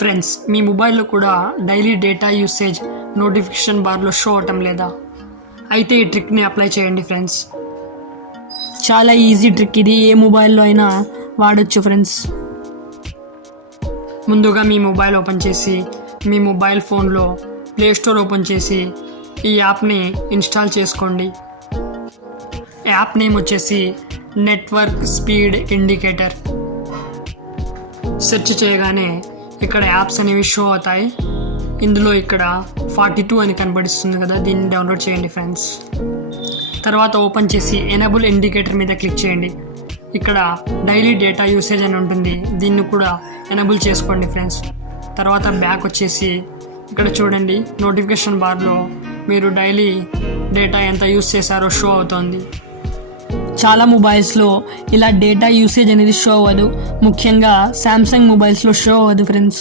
Friends, మీ మొబైల్లో కూడా daily data usage notification బార్లో షో అవటం లేదా? అయితే ఈ ట్రిక్ని అప్లై చేయండి ఫ్రెండ్స్. చాలా ఈజీ ట్రిక్ ఇది, ఏ మొబైల్లో అయినా వాడచ్చు ఫ్రెండ్స్. ముందుగా మీ మొబైల్ ఓపెన్ చేసి మీ మొబైల్ ఫోన్లో ప్లే స్టోర్ ఓపెన్ చేసి ఈ యాప్ని ఇన్స్టాల్ చేసుకోండి. యాప్ నేమ్ వచ్చేసి నెట్వర్క్ స్పీడ్ ఇండికేటర్. సెర్చ్ చేయగానే ఇక్కడ యాప్స్ అనేవి షో అవుతాయి. ఇందులో ఇక్కడ 42 అని కనబడిస్తుంది కదా, దీన్ని డౌన్లోడ్ చేయండి ఫ్రెండ్స్. తర్వాత ఓపెన్ చేసి ఎనేబుల్ ఇండికేటర్ మీద క్లిక్ చేయండి. ఇక్కడ డైలీ డేటా యూసేజ్ అని ఉంటుంది, దీన్ని కూడా ఎనేబుల్ చేసుకోండి ఫ్రెండ్స్. తర్వాత బ్యాక్ వచ్చేసి ఇక్కడ చూడండి, నోటిఫికేషన్ బార్లో మీరు డైలీ డేటా ఎంత యూస్ చేశారో షో అవుతుంది. చాలా మొబైల్స్లో ఇలా డేటా యూసేజ్ అనేది షో అవ్వదు, ముఖ్యంగా శాంసంగ్ మొబైల్స్లో షో అవ్వదు ఫ్రెండ్స్.